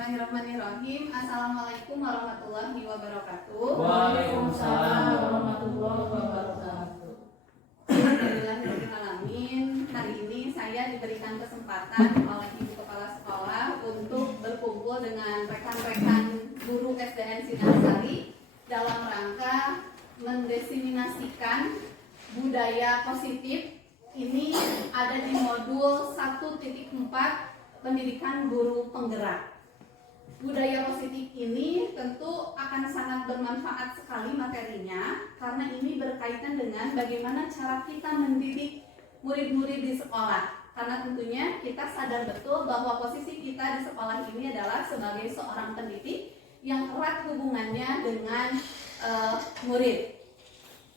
Bismillahirrahmanirrahim. Assalamualaikum warahmatullahi wabarakatuh. Waalaikumsalam warahmatullahi wabarakatuh. Bismillahirrahmanirrahim. Hari ini saya diberikan kesempatan oleh Ibu Kepala Sekolah untuk berkumpul dengan rekan-rekan guru SDN Sinarsari dalam rangka mendiseminasikan budaya positif. Ini ada di modul 1.4 pendidikan guru penggerak. Budaya positif ini tentu akan sangat bermanfaat sekali materinya, karena ini berkaitan dengan bagaimana cara kita mendidik murid-murid di sekolah. Karena tentunya kita sadar betul bahwa posisi kita di sekolah ini adalah sebagai seorang pendidik yang erat hubungannya dengan murid.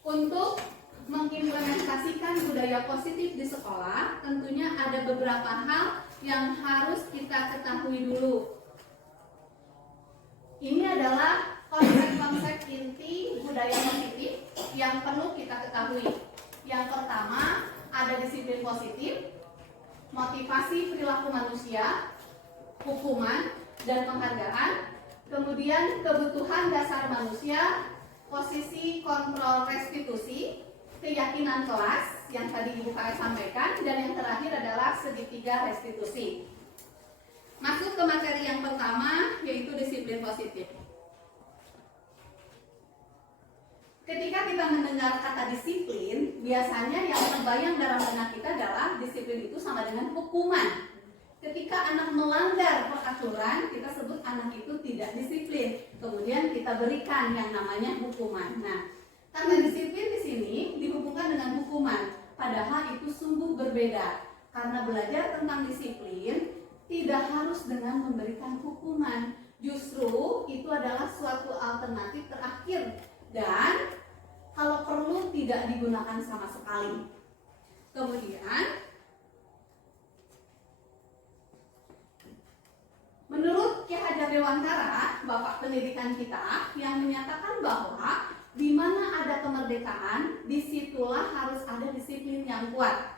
Untuk mengimplementasikan budaya positif di sekolah, tentunya ada beberapa hal yang harus kita ketahui dulu. Ini adalah konsep-konsep inti budaya positif yang perlu kita ketahui. Yang pertama, ada disiplin positif, motivasi perilaku manusia, hukuman dan penghargaan, kemudian kebutuhan dasar manusia, posisi kontrol restitusi, keyakinan kelas yang tadi Ibu KS sampaikan, dan yang terakhir adalah segitiga restitusi. Masuk ke materi yang pertama, yaitu disiplin positif. Ketika kita mendengar kata disiplin, biasanya yang terbayang dalam benak kita adalah disiplin itu sama dengan hukuman. Ketika anak melanggar peraturan, kita sebut anak itu tidak disiplin. Kemudian kita berikan yang namanya hukuman. Nah, kata disiplin di sini dihubungkan dengan hukuman, padahal itu sungguh berbeda. Karena belajar tentang disiplin tidak harus dengan memberikan hukuman. Justru itu adalah suatu alternatif terakhir dan kalau perlu tidak digunakan sama sekali. Kemudian menurut Ki Hajar Dewantara, Bapak pendidikan kita, yang menyatakan bahwa di mana ada kemerdekaan, disitulah harus ada disiplin yang kuat.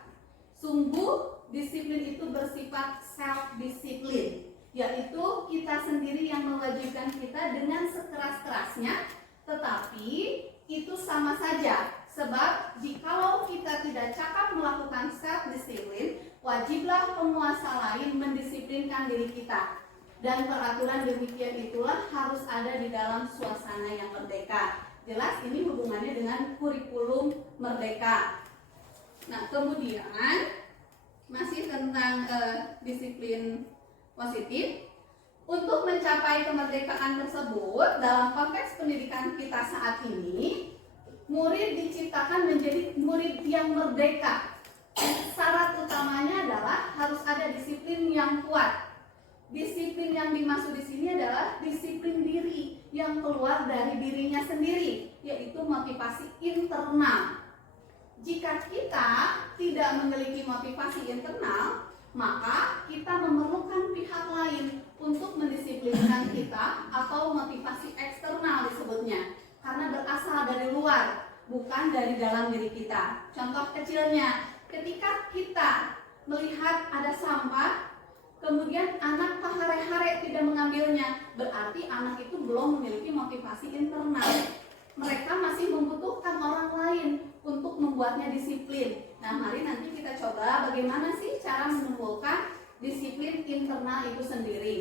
Sungguh disiplin itu bersifat self-disiplin, yaitu kita sendiri yang mewajibkan kita dengan sekeras-kerasnya, tetapi itu sama saja. Sebab jikalau kita tidak cakap melakukan self-disiplin, wajiblah penguasa lain mendisiplinkan diri kita. Dan peraturan demikian itulah harus ada di dalam suasana yang merdeka. Jelas ini hubungannya dengan kurikulum merdeka. Nah, kemudian masih tentang disiplin positif. Untuk mencapai kemerdekaan tersebut, dalam konteks pendidikan kita saat ini, murid diciptakan menjadi murid yang merdeka. Syarat utamanya adalah harus ada disiplin yang kuat. Disiplin yang dimaksud di sini adalah disiplin diri yang keluar dari dirinya sendiri, yaitu motivasi internal. Jika kita tidak memiliki motivasi internal, maka kita memerlukan pihak lain untuk mendisiplinkan kita, atau motivasi eksternal disebutnya, karena berasal dari luar, bukan dari dalam diri kita. Contoh kecilnya, ketika kita melihat ada sampah, kemudian anak hare-hare tidak mengambilnya, berarti anak itu belum memiliki motivasi internal. Mereka masih membutuhkan orang lain untuk membuatnya disiplin. Nah, mari nanti kita coba bagaimana sih cara menumbuhkan disiplin internal itu sendiri.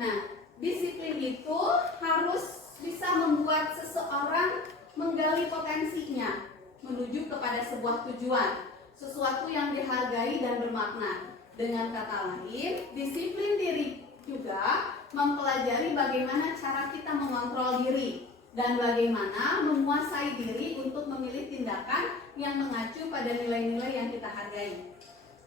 Nah, disiplin itu harus bisa membuat seseorang menggali potensinya menuju kepada sebuah tujuan, sesuatu yang dihargai dan bermakna. Dengan kata lain, disiplin diri juga mempelajari bagaimana cara kita mengontrol diri dan bagaimana menguasai diri untuk memilih tindakan yang mengacu pada nilai-nilai yang kita hargai.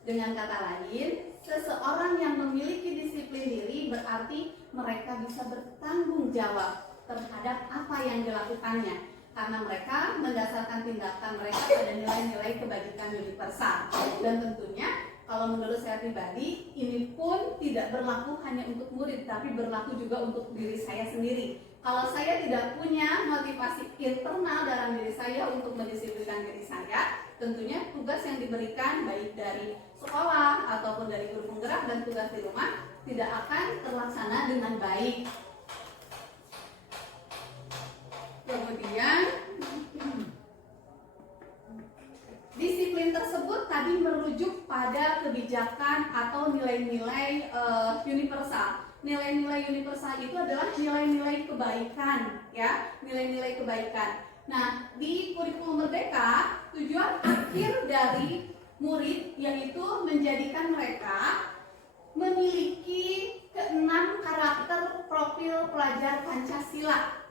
Dengan kata lain, seseorang yang memiliki disiplin diri berarti mereka bisa bertanggung jawab terhadap apa yang dilakukannya, karena mereka mendasarkan tindakan mereka pada nilai-nilai kebajikan universal. Dan tentunya kalau menurut saya pribadi, ini pun tidak berlaku hanya untuk murid, tapi berlaku juga untuk diri saya sendiri. Kalau saya tidak punya motivasi internal dalam diri saya untuk mendisiplinkan diri saya, tentunya tugas yang diberikan baik dari sekolah ataupun dari guru penggerak dan tugas di rumah tidak akan terlaksana dengan baik. Kemudian disiplin tersebut tadi merujuk pada kebijakan atau nilai-nilai universal. Nilai-nilai universal itu adalah nilai-nilai kebaikan, ya, nilai-nilai kebaikan. Nah, di kurikulum Merdeka, tujuan akhir dari murid yaitu menjadikan mereka memiliki keenam karakter profil pelajar Pancasila.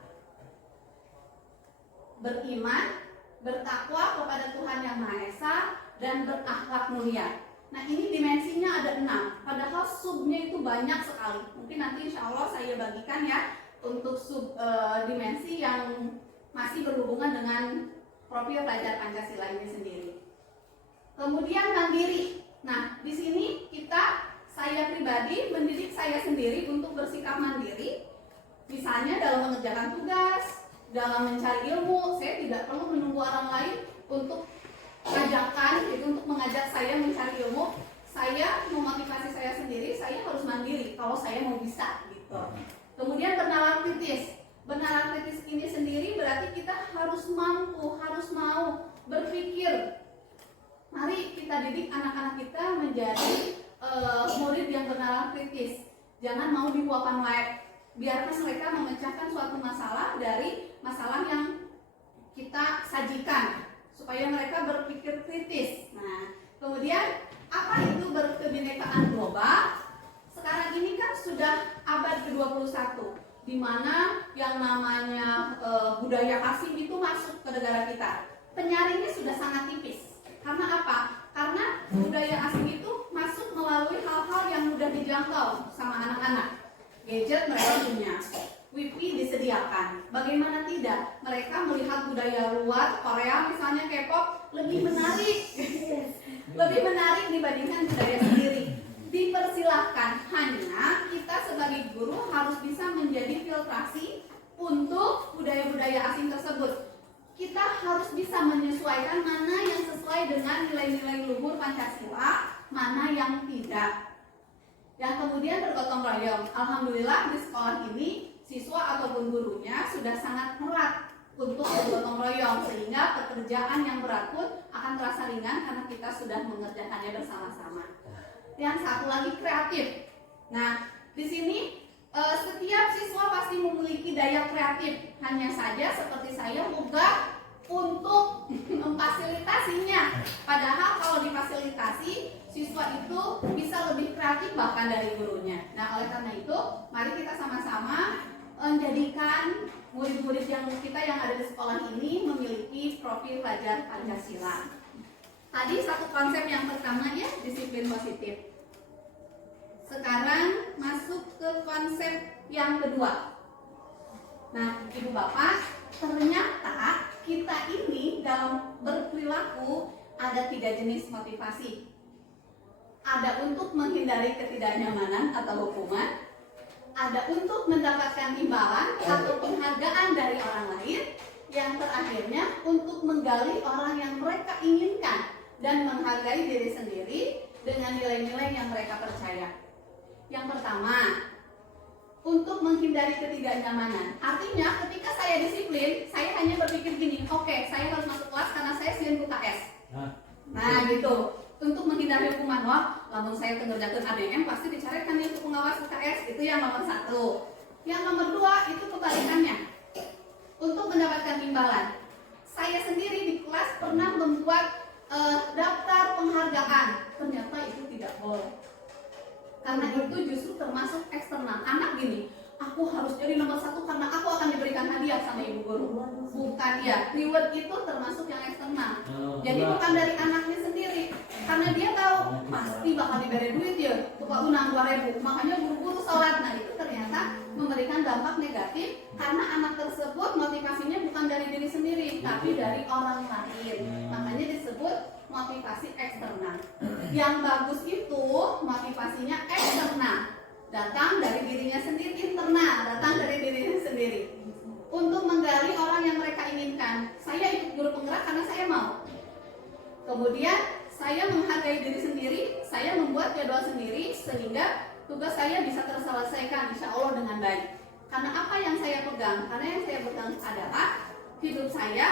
Beriman, bertakwa kepada Tuhan Yang Maha Esa, dan berakhlak mulia. Nah, ini dimensinya ada 6, padahal subnya itu banyak sekali. Mungkin nanti insya Allah saya bagikan ya untuk sub dimensi yang masih berhubungan dengan profil pelajar Pancasila ini sendiri. Kemudian mandiri. Nah, di sini saya pribadi mendidik saya sendiri untuk bersikap mandiri. Misalnya dalam mengerjakan tugas, dalam mencari ilmu, saya tidak perlu menunggu orang lain untuk untuk mengajak saya mencari ilmu. Saya memotivasi saya sendiri, saya harus mandiri kalau saya mau bisa gitu. Kemudian bernalar kritis. Bernalar kritis ini sendiri berarti kita harus mampu, harus mau berpikir. Mari kita didik anak-anak kita menjadi murid yang bernalar kritis. Jangan mau dibuahkan lab. Biarkan mereka memecahkan suatu masalah dari masalah yang kita sajikan supaya mereka berpikir kritis. Nah, kemudian apa itu berkebinekaan global? Sekarang ini kan sudah abad ke-21, di mana yang namanya budaya asing itu masuk ke negara kita. Penyaringnya sudah sangat tipis. Karena apa? Karena budaya asing itu masuk melalui hal-hal yang mudah dijangkau sama anak-anak. Gadget mereka punya, Wifi disediakan. Bagaimana tidak? Mereka melihat budaya luar, Korea misalnya K-pop lebih menarik, lebih menarik dibandingkan budaya sendiri. Dipersilahkan, hanya kita sebagai guru harus bisa menjadi filtrasi untuk budaya-budaya asing tersebut. Kita harus bisa menyesuaikan mana yang sesuai dengan nilai-nilai luhur Pancasila, mana yang tidak. Yang kemudian bergotong royong. Alhamdulillah di sekolah ini siswa ataupun gurunya sudah sangat erat untuk bergotong royong, sehingga pekerjaan yang berat pun akan terasa ringan karena kita sudah mengerjakannya bersama-sama. Yang satu lagi kreatif. Nah, di sini setiap siswa pasti memiliki daya kreatif. Hanya saja seperti saya mudah untuk memfasilitasinya. Padahal kalau difasilitasi, siswa itu bisa lebih kreatif bahkan dari gurunya. Nah, oleh karena itu, mari kita sama-sama menjadikan murid-murid yang ada di sekolah ini memiliki profil pelajar Pancasila. Tadi satu konsep yang pertama ya, disiplin positif. Sekarang masuk ke konsep yang kedua. Nah, Ibu Bapak, ternyata kita ini dalam berperilaku ada 3 jenis motivasi. Ada untuk menghindari ketidaknyamanan atau hukuman, ada untuk mendapatkan imbalan atau penghargaan dari orang lain, yang terakhirnya untuk menggali orang yang mereka inginkan dan menghargai diri sendiri dengan nilai-nilai yang mereka percaya. Yang pertama, untuk menghindari ketidaknyamanan. Artinya ketika saya disiplin, saya hanya berpikir gini, oke, saya harus masuk kelas karena saya sieun UKS. Nah gitu. Untuk menghindari hukuman, wah, lamun saya mengerjakan ADM pasti dicarikan nih untuk pengawas UKS. Itu yang nomor 1. Yang nomor 2 itu kebalikannya. Untuk mendapatkan imbalan. Saya sendiri di kelas pernah membuat daftar penghargaan. Ternyata itu tidak boleh. Karena itu justru termasuk eksternal. Anak gini, aku harus jadi nomor 1 karena aku akan diberikan hadiah sama ibu guru. Bukan ya, reward itu termasuk yang eksternal. Jadi bukan dari anaknya sendiri. Karena dia tahu pasti bakal diberi duit ya, tukang unang 2.000. Makanya guru-guru sholat. Nah itu ternyata memberikan dampak negatif karena anak tersebut motivasinya bukan dari diri sendiri, tapi dari orang lain. Makanya disebut motivasi eksternal. Yang bagus itu motivasinya eksternal, datang dari dirinya sendiri, internal, datang dari dirinya sendiri. Untuk menggali orang yang mereka inginkan. Saya ikut guru penggerak karena saya mau. Kemudian saya menghargai diri sendiri, saya membuat jadwal sendiri sehingga tugas saya bisa terselesaikan insya Allah dengan baik. Karena apa yang saya pegang? Karena yang saya pegang adalah hidup saya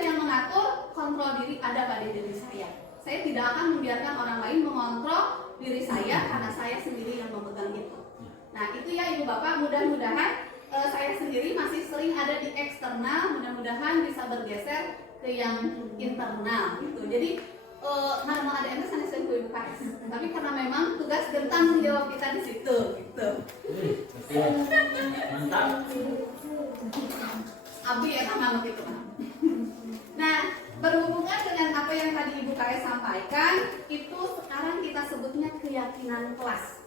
yang mengatur, kontrol diri ada pada diri saya. Saya tidak akan membiarkan orang lain mengontrol diri saya karena saya sendiri yang memegang itu. Nah itu ya Ibu Bapak, mudah-mudahan saya sendiri masih sering ada di eksternal, mudah-mudahan bisa bergeser ke yang internal gitu. Jadi mau ada MS hanya saya Ibu KS. Tapi karena memang tugas dan tanggung jawab kita di situ gitu. Mantap. Abi emang gitu. Nah, berhubungan dengan apa yang tadi Ibu KS sampaikan, itu sekarang kita sebutnya keyakinan kelas.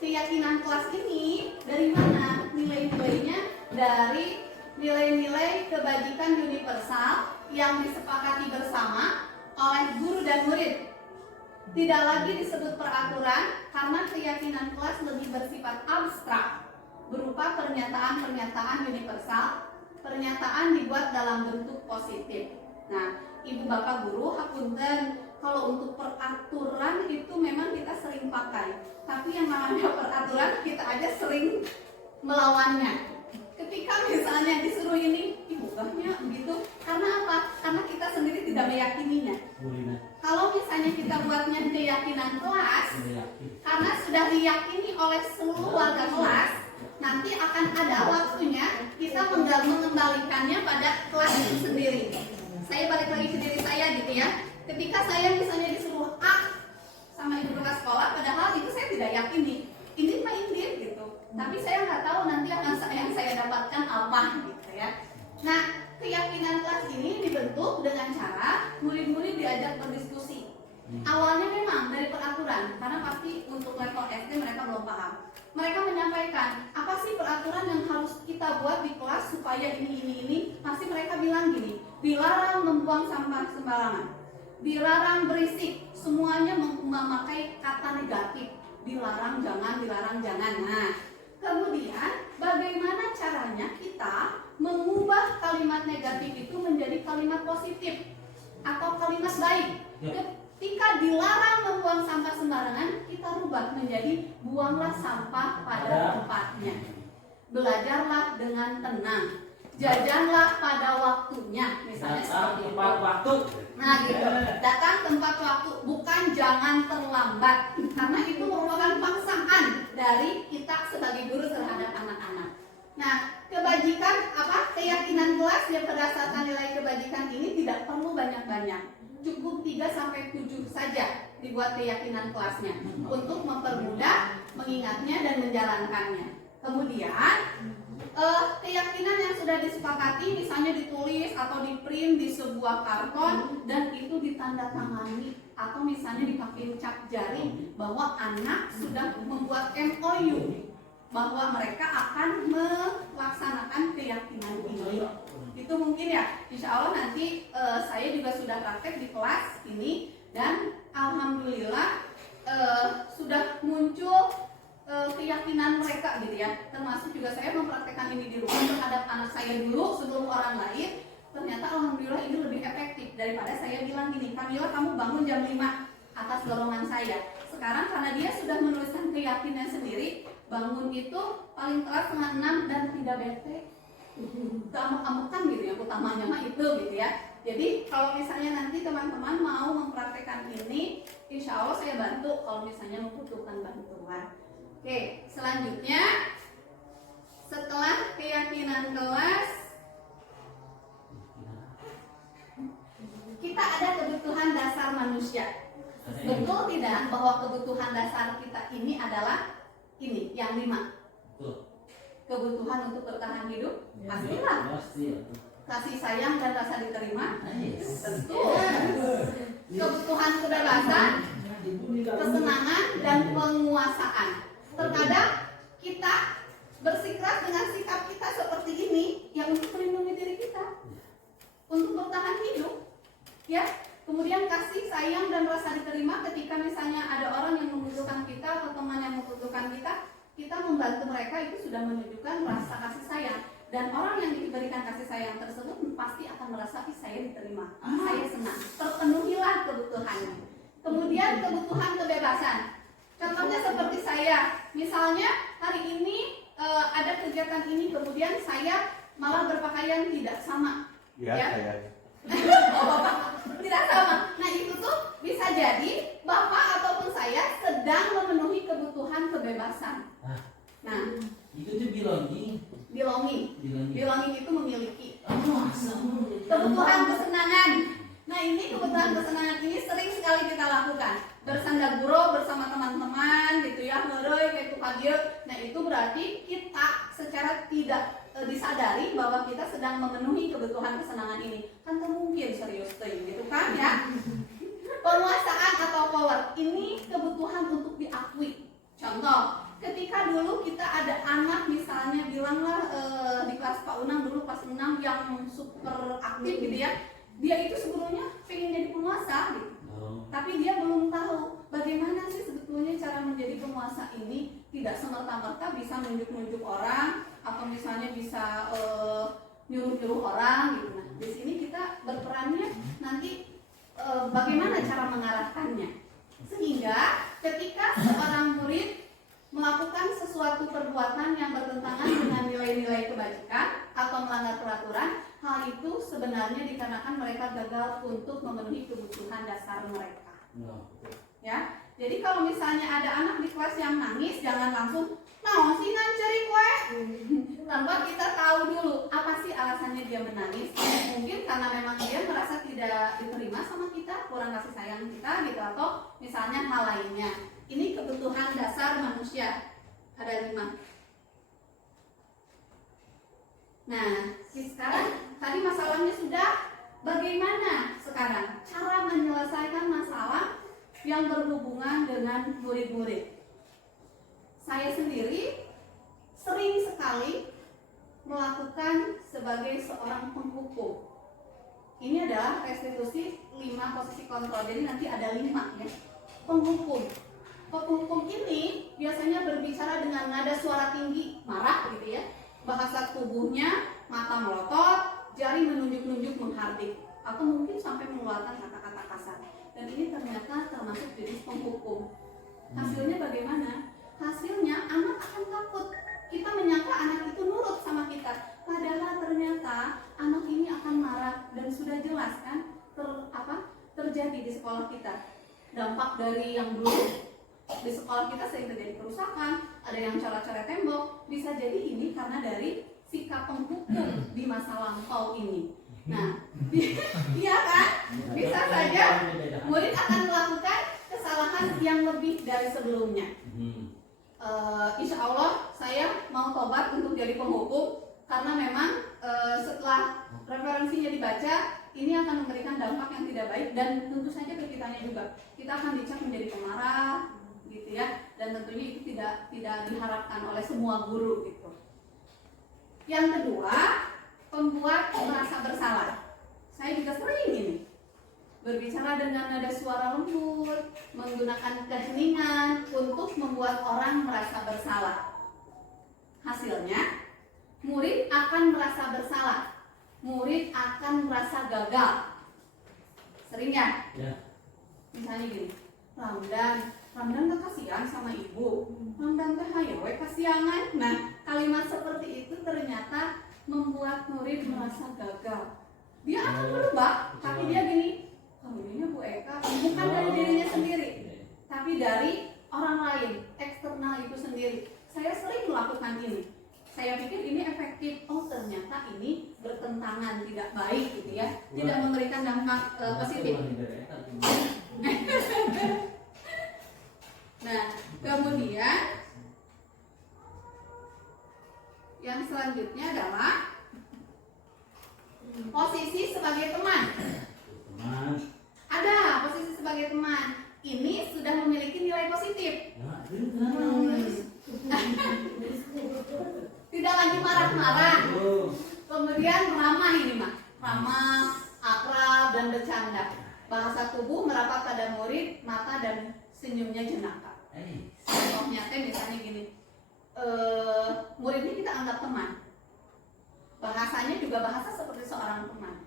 Keyakinan kelas ini dari mana? Nilai-nilainya dari nilai-nilai kebajikan universal yang disepakati bersama oleh guru dan murid. Tidak lagi disebut peraturan karena keyakinan kelas lebih bersifat abstrak, berupa pernyataan-pernyataan universal, pernyataan dibuat dalam bentuk positif. Nah, Ibu Bapak Guru, hapunten, kalau untuk peraturan itu memang kita sering pakai. Tapi yang namanya peraturan kita aja sering melawannya. Ketika misalnya disuruh ini, ibugahnya begitu. Karena apa? Karena kita sendiri tidak meyakininya. Kalau misalnya kita buatnya keyakinan kelas, karena sudah diyakini oleh seluruh warga kelas, nanti akan ada waktunya kita mengembalikannya pada kelas itu sendiri. Saya balik lagi ke diri saya gitu ya. Ketika saya misalnya disuruh A sama ibu kepala sekolah, padahal itu saya tidak yakini. Ini mah ini gitu. Tapi saya nggak tahu nanti akan yang saya dapatkan apa gitu ya. Nah, keyakinan kelas ini dibentuk dengan cara murid-murid diajak berdiskusi. Awalnya memang dari peraturan, karena pasti untuk level SD mereka belum paham. Mereka menyampaikan, apa sih peraturan yang harus kita buat di kelas supaya ini. Pasti mereka bilang gini, dilarang membuang sampah sembarangan, dilarang berisik, semuanya memakai kata negatif, dilarang jangan. Nah, kemudian bagaimana caranya kita mengubah kalimat negatif itu menjadi kalimat positif atau kalimat baik? Ketika dilarang membuang sampah sembarangan, kita rubah menjadi buanglah sampah pada tempatnya. Belajarlah dengan tenang. Jajanlah pada waktunya, misalnya seperti itu. Waktu. Nah gitu, datang tempat waktu, bukan jangan terlambat. Karena itu merupakan paksaan dari kita sebagai guru terhadap anak-anak. Nah, keyakinan kelas yang berdasarkan nilai kebajikan ini tidak perlu banyak-banyak. Cukup 3-7 saja dibuat keyakinan kelasnya untuk mempermudah mengingatnya dan menjalankannya. Kemudian keyakinan yang sudah disepakati misalnya ditulis atau di-print di sebuah karton dan itu ditandatangani atau misalnya dipakai cap jari bahwa anak sudah membuat MOU bahwa mereka akan melaksanakan keyakinan ini. Itu mungkin ya, insya Allah nanti saya juga sudah praktek di kelas ini dan alhamdulillah sudah muncul keyakinan mereka gitu ya. Termasuk juga saya mempraktekkan ini di rumah terhadap anak saya dulu sebelum orang lain. Ternyata alhamdulillah ini lebih efektif daripada saya bilang gini, Kamila kamu bangun jam 5 atas dorongan saya. Sekarang karena dia sudah menuliskan keyakinan sendiri, bangun itu paling telat 5:30 dan tidak bete. Amuk-amukan gitu ya, utamanya mah itu gitu ya. Jadi kalau misalnya nanti teman-teman mau mempraktekkan ini, insya Allah saya bantu kalau misalnya membutuhkan bantuan. Oke, selanjutnya setelah keyakinan kelas, kita ada kebutuhan dasar manusia. Betul tidak bahwa kebutuhan dasar kita ini adalah ini yang 5? Kebutuhan untuk bertahan hidup? Pastilah. Kasih sayang dan rasa diterima? Tentu. Kebutuhan kebebasan, kesenangan dan penguasaan. Terkadang kita bersikeras dengan sikap kita seperti ini yang untuk melindungi diri kita, untuk bertahan hidup, ya. Kemudian kasih sayang dan rasa diterima ketika misalnya ada orang yang membutuhkan kita atau teman yang membutuhkan kita membantu mereka, itu sudah menunjukkan rasa kasih sayang. Dan orang yang diberikan kasih sayang tersebut pasti akan merasa, ih, saya diterima, saya senang, terpenuhilah kebutuhannya. Kemudian kebutuhan kebebasan. Contohnya seperti saya, misalnya hari ini ada kegiatan ini, kemudian saya malah berpakaian tidak sama. Ya, saya. Oh, Bapak tidak sama. Nah, itu tuh bisa jadi Bapak ataupun saya sedang memenuhi kebutuhan kebebasan. Nah, Itu tuh belonging. belonging itu memiliki. Masa? Kebutuhan kesenangan. Nah, ini kebutuhan kesenangan ini sering sekali kita lakukan. Bersanda gurau bersama teman-teman gitu ya, ngeureuy kayak kukagieu. Nah, itu berarti kita secara tidak disadari bahwa kita sedang memenuhi kebutuhan kesenangan ini. Kan mungkin serius teuing gitu kan ya. Penguasaan atau power ini kebutuhan untuk diakui. Contoh, ketika dulu kita ada anak misalnya bilanglah di kelas Pak Unang dulu kelas 6 yang super aktif gitu ya. Dia itu sebelumnya pengen jadi penguasa gitu. Tapi dia belum tahu bagaimana sih sebetulnya cara menjadi penguasa ini. Tidak semerta-merta bisa nunjuk-nunjuk orang atau misalnya bisa nyuruh-nyuruh orang gitu. Nah, di sini kita berperannya nanti bagaimana cara mengarahkannya. Sehingga ketika seorang murid melakukan sesuatu perbuatan yang bertentangan dengan nilai-nilai kebajikan atau melanggar peraturan, hal itu sebenarnya dikarenakan mereka gagal untuk memenuhi kebutuhan dasar mereka. Ya, jadi kalau misalnya ada anak di kelas yang nangis, jangan langsung naon sih nganceri kue, tanpa kita tahu dulu apa sih alasannya dia menangis. Mungkin karena memang dia merasa tidak diterima sama kita, kurang kasih sayang kita gitu, atau misalnya hal lainnya. Ini kebutuhan dasar manusia, ada 5. Nah, sekarang tadi masalahnya sudah, bagaimana sekarang cara menyelesaikan masalah yang berhubungan dengan murid-murid. Saya sendiri sering sekali melakukan sebagai seorang penghukum. Ini adalah restitusi 5 posisi kontrol, jadi nanti ada 5 ya. Penghukum. Penghukum ini biasanya berbicara dengan nada suara tinggi, marah gitu ya. Bahasa tubuhnya, mata melotot, jari menunjuk-nunjuk menghardik, atau mungkin sampai mengeluarkan kata-kata kasar. Dan ini ternyata termasuk jenis penghukum. Hasilnya bagaimana? Hasilnya anak akan takut. Kita menyangka anak itu nurut sama kita, padahal ternyata anak ini akan marah. Dan sudah jelas kan terjadi di sekolah kita. Dampak dari yang dulu di sekolah kita sering terjadi kerusakan, ada yang coret-coret tembok, bisa jadi ini karena dari sikap penghukum di masa lampau ini. Nah, iya kan? Bisa saja murid akan melakukan kesalahan yang lebih dari sebelumnya. Insya Allah saya mau tobat untuk jadi penghukum, karena memang setelah referensinya dibaca, ini akan memberikan dampak yang tidak baik, dan tentu saja ke kitanya juga. Kita akan dicap menjadi pemarah gitu ya, dan tentunya itu tidak diharapkan oleh semua guru gitu. Yang kedua, pembuat merasa bersalah. Saya juga sering ini berbicara dengan nada suara lembut, menggunakan keheningan untuk membuat orang merasa bersalah. Hasilnya, murid akan merasa bersalah, murid akan merasa gagal. Sering ya? Misalnya gini, Ramdan gak kasihan sama ibu, Ramdan teh hayo we kasihangan. Nah, kalimat seperti itu ternyata membuat murid merasa gagal. Dia akan berubah, tapi dia gini, kamunya Bu Eka, bukan dari dirinya sendiri, tapi dari orang lain, eksternal itu sendiri. Saya sering melakukan ini. Saya pikir ini efektif. Oh, ternyata ini bertentangan, tidak baik gitu ya, tidak memberikan dampak positif. Nah, kemudian yang selanjutnya adalah posisi sebagai teman. Ada posisi sebagai teman. Ini sudah memiliki nilai positif. Tidak lagi marah-marah. Kemudian ramah ini mah. Ramah, akrab, dan bercanda. Bahasa tubuh merapat pada murid, mata dan senyumnya jenaka. Contohnya misalnya gini, murid ini kita anggap teman. Bahasanya juga bahasa seperti seorang teman.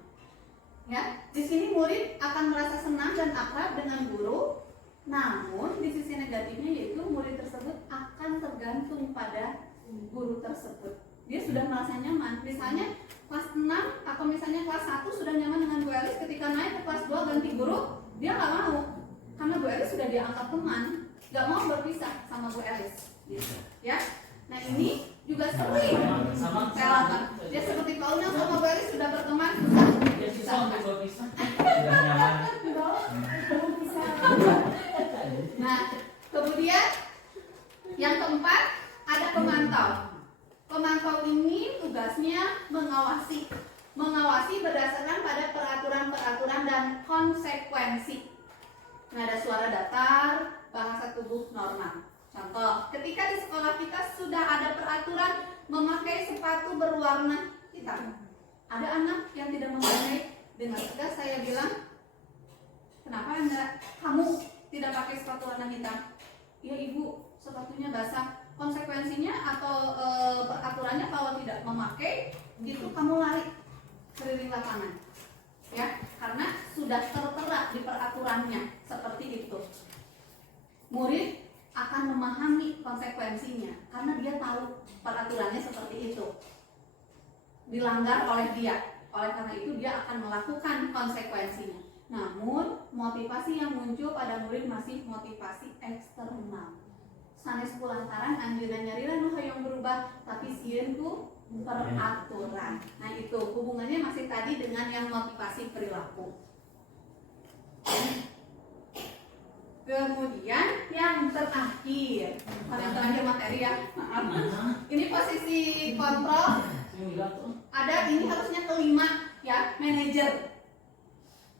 Ya, di sini murid akan merasa senang dan akrab dengan guru. Namun di sisi negatifnya yaitu murid tersebut akan tergantung pada guru tersebut. Dia sudah merasa nyaman. Misalnya kelas 6 atau misalnya kelas 1 sudah nyaman dengan Bu Elis, ketika naik ke kelas 2 ganti guru, dia nggak mau. Karena Bu Elis sudah dianggap teman, nggak mau berpisah sama Bu Elis. Gitu. Ya. Nah ini juga sering sama relakan. Dia seperti Paulnya sama Bu Elis sudah berteman, dia susah untuk berpisah. Sudah nyaman. Nah, kemudian yang keempat ada pemantau. Pemantau ini tugasnya mengawasi berdasarkan pada peraturan-peraturan dan konsekuensi. Nada suara datar, bahasa tubuh normal. Contoh, ketika di sekolah kita sudah ada peraturan memakai sepatu berwarna hitam. Ada anak yang tidak memakai, dengan tegas saya bilang, kenapa kamu tidak pakai sepatu warna hitam? Ya ibu, sepatunya basah. Konsekuensinya atau peraturannya kalau tidak memakai, itu kamu lari keliling lapangan. Ya, karena sudah tertera di peraturannya seperti itu. Murid akan memahami konsekuensinya karena dia tahu peraturannya seperti itu. Dilanggar oleh dia. Oleh karena itu dia akan melakukan konsekuensinya. Namun motivasi yang muncul pada murid masih motivasi eksternal. Sanes kulantaran anjeunna nyarira nu hoyong berubah tapi sieun ku peraturan. Nah itu hubungannya masih tadi dengan yang motivasi perilaku. Kemudian yang terakhir, yang terakhir materi ya, maaf. Ini posisi kontrol. Ada ini harusnya kelima ya, manajer.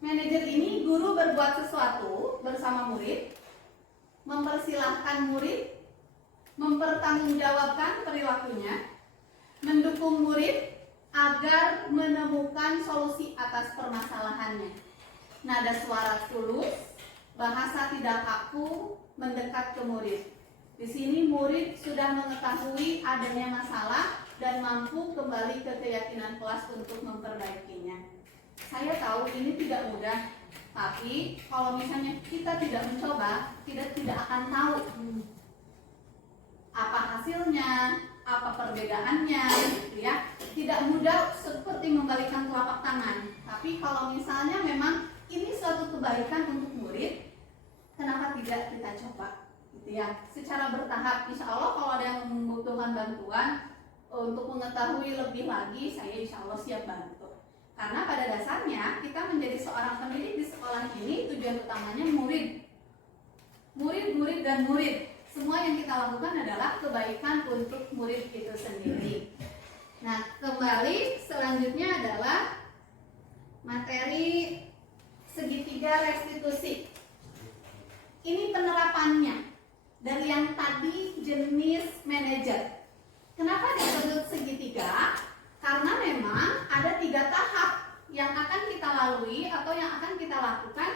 Manajer ini guru berbuat sesuatu bersama murid, mempersilahkan murid, mempertanggungjawabkan perilakunya, mendukung murid agar menemukan solusi atas permasalahannya. Nada suara tulus, bahasa tidak kaku, mendekat ke murid. Di sini murid sudah mengetahui adanya masalah dan mampu kembali ke keyakinan kelas untuk memperbaikinya. Saya tahu ini tidak mudah, tapi kalau misalnya kita tidak mencoba, kita tidak akan tahu apa hasilnya, apa perbedaannya, gitu ya. Tidak mudah seperti membalikkan telapak tangan. Tapi kalau misalnya memang ini suatu kebaikan untuk murid, kenapa tidak kita coba, gitu ya. Secara bertahap, insya Allah kalau ada yang membutuhkan bantuan untuk mengetahui lebih lagi, saya insya Allah siap bantu. Karena pada dasarnya kita menjadi seorang pendidik di sekolah ini tujuan utamanya murid, dan murid. Semua yang kita lakukan adalah kebaikan untuk murid itu sendiri. Nah, kembali selanjutnya adalah materi segitiga restitusi. Ini penerapannya dari yang tadi jenis manajer. Kenapa disebut segitiga? Karena memang ada 3 tahap yang akan kita lalui atau yang akan kita lakukan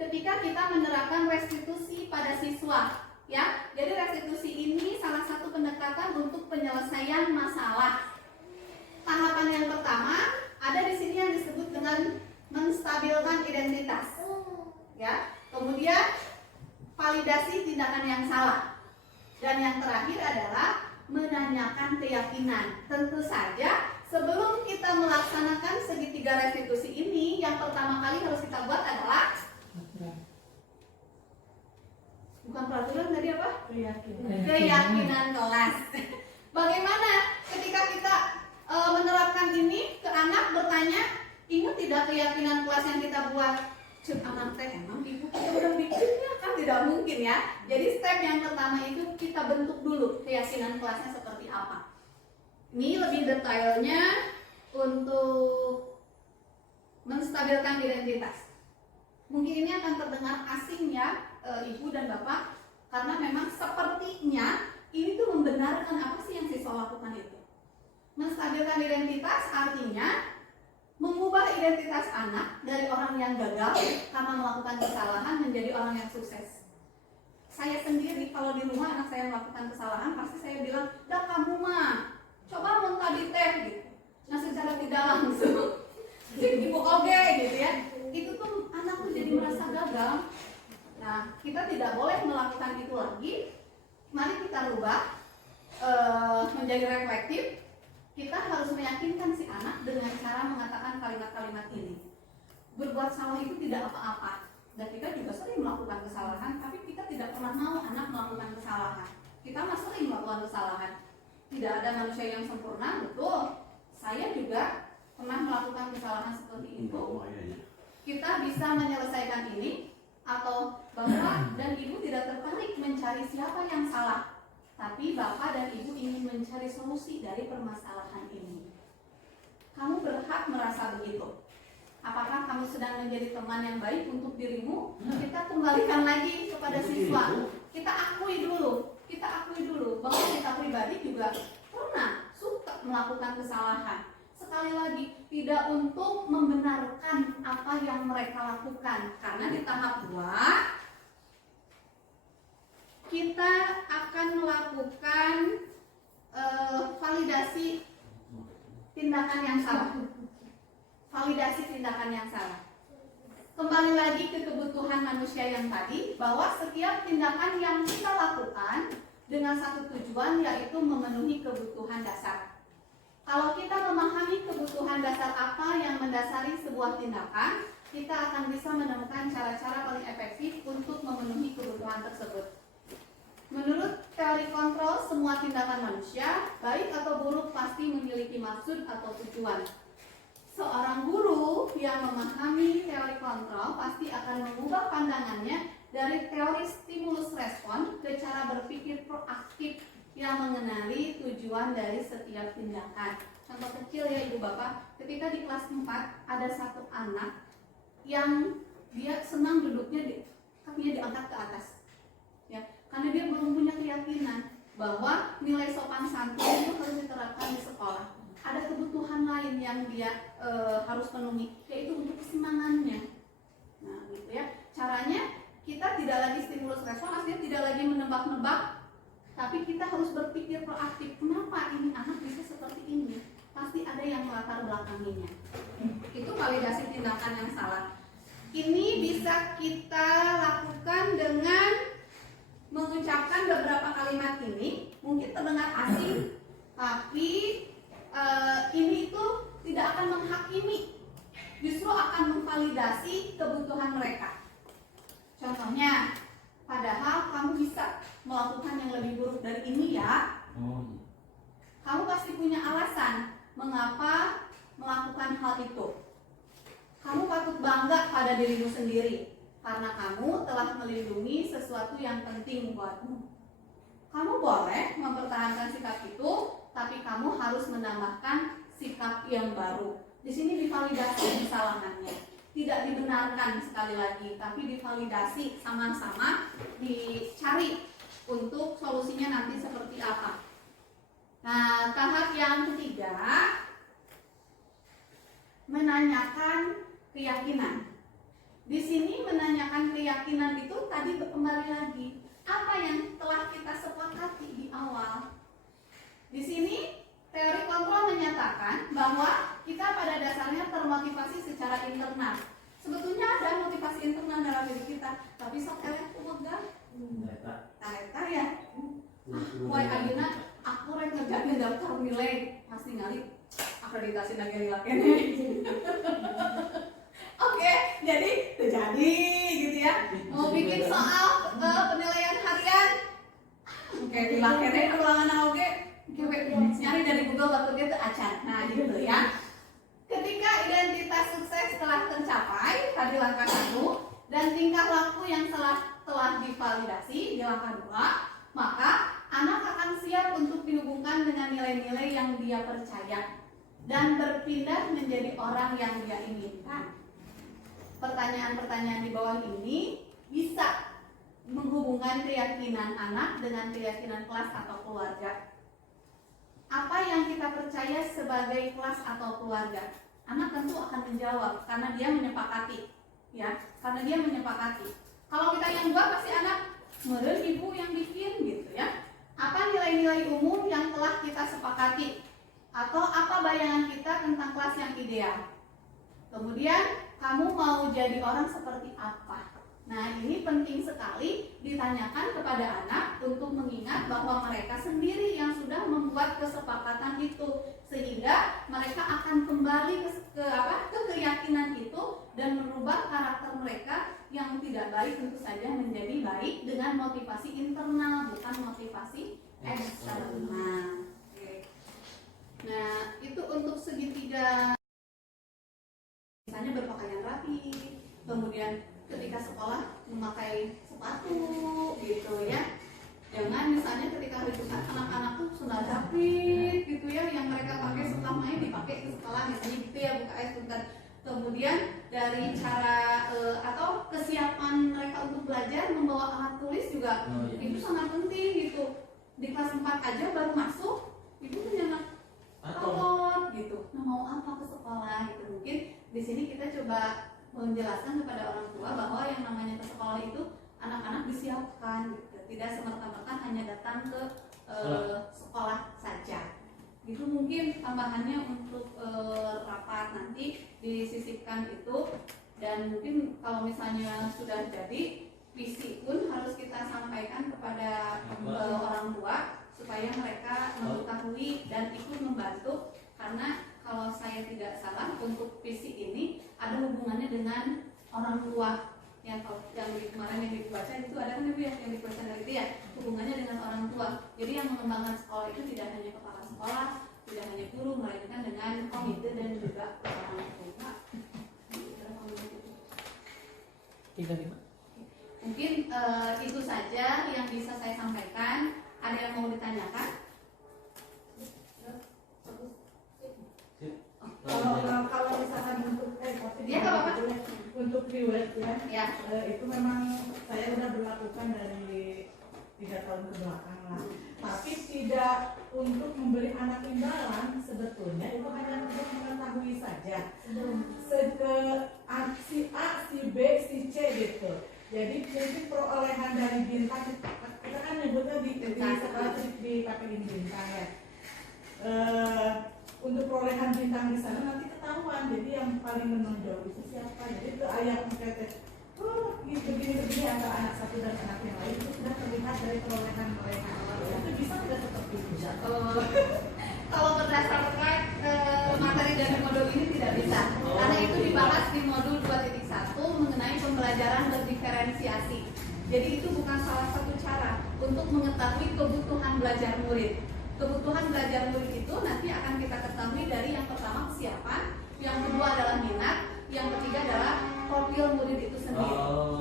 ketika kita menerapkan restitusi pada siswa. Ya, jadi restitusi ini salah satu pendekatan untuk penyelesaian masalah. Tahapan yang pertama ada di sini yang disebut dengan menstabilkan identitas. Ya, kemudian validasi tindakan yang salah. Dan yang terakhir adalah menanyakan keyakinan. Tentu saja sebelum kita melaksanakan segitiga restitusi ini, yang pertama kali harus kita buat adalah bukan peraturan tadi apa? Keyakinan kelas. Bagaimana ketika kita menerapkan ini ke anak, bertanya, ingat tidak keyakinan kelas yang kita buat? Cuk, anak teh emang ibu kita udah bikinnya, kan tidak mungkin ya. Jadi step yang pertama itu kita bentuk dulu keyakinan kelasnya seperti apa. Ini lebih detailnya untuk menstabilkan identitas. Mungkin ini akan terdengar asing ya, Ibu dan Bapak, karena memang sepertinya ini tuh membenarkan apa sih yang siswa lakukan itu. Menstabilkan identitas artinya mengubah identitas anak dari orang yang gagal karena melakukan kesalahan menjadi orang yang sukses. Saya sendiri kalau di rumah anak saya melakukan kesalahan, pasti saya bilang, dah kamu mah, coba muntah di teh gitu. Nah secara tidak langsung ibu oge gitu ya, itu tuh anak tuh jadi merasa gagal. Nah kita tidak boleh melakukan itu lagi. Mari kita rubah menjadi reflektif. Kita harus meyakinkan si anak dengan cara mengatakan kalimat-kalimat ini. Berbuat salah itu tidak apa-apa, dan kita juga sering melakukan kesalahan, tapi kita tidak pernah mau anak melakukan kesalahan. Kita mah sering melakukan kesalahan. Tidak ada manusia yang sempurna, betul. Saya juga pernah melakukan kesalahan seperti itu. Kita bisa menyelesaikan ini, atau bapak dan ibu tidak tertarik mencari siapa yang salah, tapi bapak dan ibu ingin mencari solusi dari permasalahan ini. Kamu berhak merasa begitu. Apakah kamu sedang menjadi teman yang baik untuk dirimu? Kita kembalikan lagi kepada siswa. Kita akui dulu bahwa kita pribadi juga pernah suka melakukan kesalahan. Sekali lagi, tidak untuk membenarkan apa yang mereka lakukan, karena di tahap 2 kita akan melakukan validasi tindakan yang salah. Kembali lagi ke kebutuhan manusia yang tadi, bahwa setiap tindakan yang kita lakukan dengan satu tujuan, yaitu memenuhi kebutuhan dasar. Kalau kita memahami kebutuhan dasar apa yang mendasari sebuah tindakan, kita akan bisa menemukan cara-cara paling efektif untuk memenuhi kebutuhan tersebut. Menurut teori kontrol, semua tindakan manusia, baik atau buruk, pasti memiliki maksud atau tujuan. Seorang guru yang memahami teori kontrol pasti akan mengubah pandangannya dari teori stimulus respon ke cara berpikir proaktif yang mengenali tujuan dari setiap tindakan. Contoh kecil ya ibu bapak, ketika di kelas 4 ada satu anak yang dia senang duduknya kakinya diangkat ke atas, ya, karena dia belum punya keyakinan bahwa nilai sopan santun itu harus diterapkan di sekolah. Ada kebutuhan lain yang dia harus penuhi, yaitu untuk kesenangannya. Nah, gitu ya. Caranya kita tidak lagi stimulus respon, artinya tidak lagi menebak-nebak, tapi kita harus berpikir proaktif. Kenapa ini anak bisa seperti ini? Pasti ada yang melatar belakanginya. Itu validasi tindakan yang salah. Ini bisa kita lakukan dengan mengucapkan beberapa kalimat ini. Mungkin terdengar asing, tapi ini itu tidak akan menghakimi, justru akan memvalidasi kebutuhan mereka. Contohnya, padahal kamu bisa melakukan yang lebih buruk dari ini ya. Kamu pasti punya alasan mengapa melakukan hal itu. Kamu patut bangga pada dirimu sendiri, karena kamu telah melindungi sesuatu yang penting buatmu. Kamu boleh mempertahankan sikap itu, tapi kamu harus menambahkan sikap yang baru. Di sini divalidasi kesalahannya, tidak dibenarkan sekali lagi, tapi divalidasi, sama-sama dicari untuk solusinya nanti seperti apa. Nah, tahap yang ketiga, menanyakan keyakinan. Di sini menanyakan keyakinan itu tadi kembali lagi, apa yang telah kita sepakati di awal. Di sini teori kontrol menyatakan bahwa kita pada dasarnya termotivasi secara internal. Sebetulnya ada motivasi internal dalam diri kita, tapi sok elek kumaha eta ya. Poe ayeuna aku rek ngerjakeun daftar nilai pasti ngali akreditasi nagari lakene. Oke, jadi terjadi gitu ya. Mau bikin soal penilaian harian, oke di lakene ulangan oge. Nyari dari Google bakal itu acan. Nah gitu ya. Ketika identitas sukses telah tercapai tadi langkah 1 dan tingkah laku yang telah divalidasi di langkah 2, maka anak akan siap untuk dihubungkan dengan nilai-nilai yang dia percaya dan berpindah menjadi orang yang dia inginkan. Pertanyaan-pertanyaan di bawah ini bisa menghubungkan keyakinan anak dengan keyakinan kelas atau keluarga. Apa yang kita percaya sebagai kelas atau keluarga? Anak tentu akan menjawab karena dia menyepakati, ya, karena dia menyepakati. Kalau kita yang buat pasti anak meureun ibu yang bikin gitu ya. Apa nilai-nilai umum yang telah kita sepakati? Atau apa bayangan kita tentang kelas yang ideal? Kemudian kamu mau jadi orang seperti apa? Nah, ini penting sekali ditanyakan kepada anak untuk mengingat bahwa mereka sendiri yang sudah membuat kesepakatan itu, sehingga mereka akan kembali ke keyakinan itu dan merubah karakter mereka yang tidak baik tentu saja menjadi baik dengan motivasi internal, bukan motivasi eksternal. Oke. Nah, itu untuk segitiga, misalnya berpakaian rapi, kemudian ketika sekolah memakai sepatu gitu ya. Jangan misalnya ketika hari Jumat anak-anak tuh sendal jepit gitu ya, yang mereka pakai setelah main dipakai ke sekolah misalnya gitu ya, buka air sebentar. Kemudian dari cara atau kesiapan mereka untuk belajar membawa alat tulis juga itu sangat penting gitu. Di kelas 4 aja baru masuk ibu menyangka alot gitu. Nah, mau apa ke sekolah gitu. Mungkin di sini kita coba menjelaskan kepada orang tua bahwa yang namanya ke sekolah itu anak-anak disiapkan gitu. Tidak semerta-merta hanya datang ke sekolah saja. Itu mungkin tambahannya untuk rapat nanti disisipkan itu. Dan mungkin kalau misalnya sudah jadi visi pun harus kita sampaikan kepada orang tua supaya mereka mengetahui dan ikut membantu, karena kalau saya tidak salah untuk visi ini ada hubungannya dengan orang tua. Yang kemarin yang dibaca itu ada kan ibu ya, yang dibaca dari itu ya, hubungannya dengan orang tua. Jadi yang mengembangkan sekolah itu tidak hanya kepala sekolah, tidak hanya guru, melainkan dengan komite dan juga orang tua. Mungkin itu saja yang bisa saya sampaikan. Ada yang mau ditanyakan? Kalau misalkan untuk untuk riwayat ya, itu memang saya udah berlakukan dari 3 tahun ke belakang lah. Tapi tidak untuk memberi anak imbalan, sebetulnya itu hanya untuk mengetahui saja. Si A, si B, si C gitu. Jadi mungkin perolehan dari bintang, kita kan nyebutnya di sekolah dipakai bintang ya. Untuk perolehan bintang di sana nanti ketahuan. Jadi yang paling menonjol itu siapa. Jadi itu ayah mengkata, begini antara anak satu dan anak yang lain itu sudah terlihat dari perolehan mereka. Itu bisa tidak seperti itu? Kalau berdasarkan materi dari modul ini tidak bisa, karena itu dibahas di modul 2.1 mengenai pembelajaran berdiferensiasi. Jadi itu bukan salah satu cara untuk mengetahui kebutuhan belajar murid. Kebutuhan belajar murid itu nanti akan kita ketahui dari yang pertama kesiapan, yang kedua adalah minat, yang ketiga adalah profil murid itu sendiri.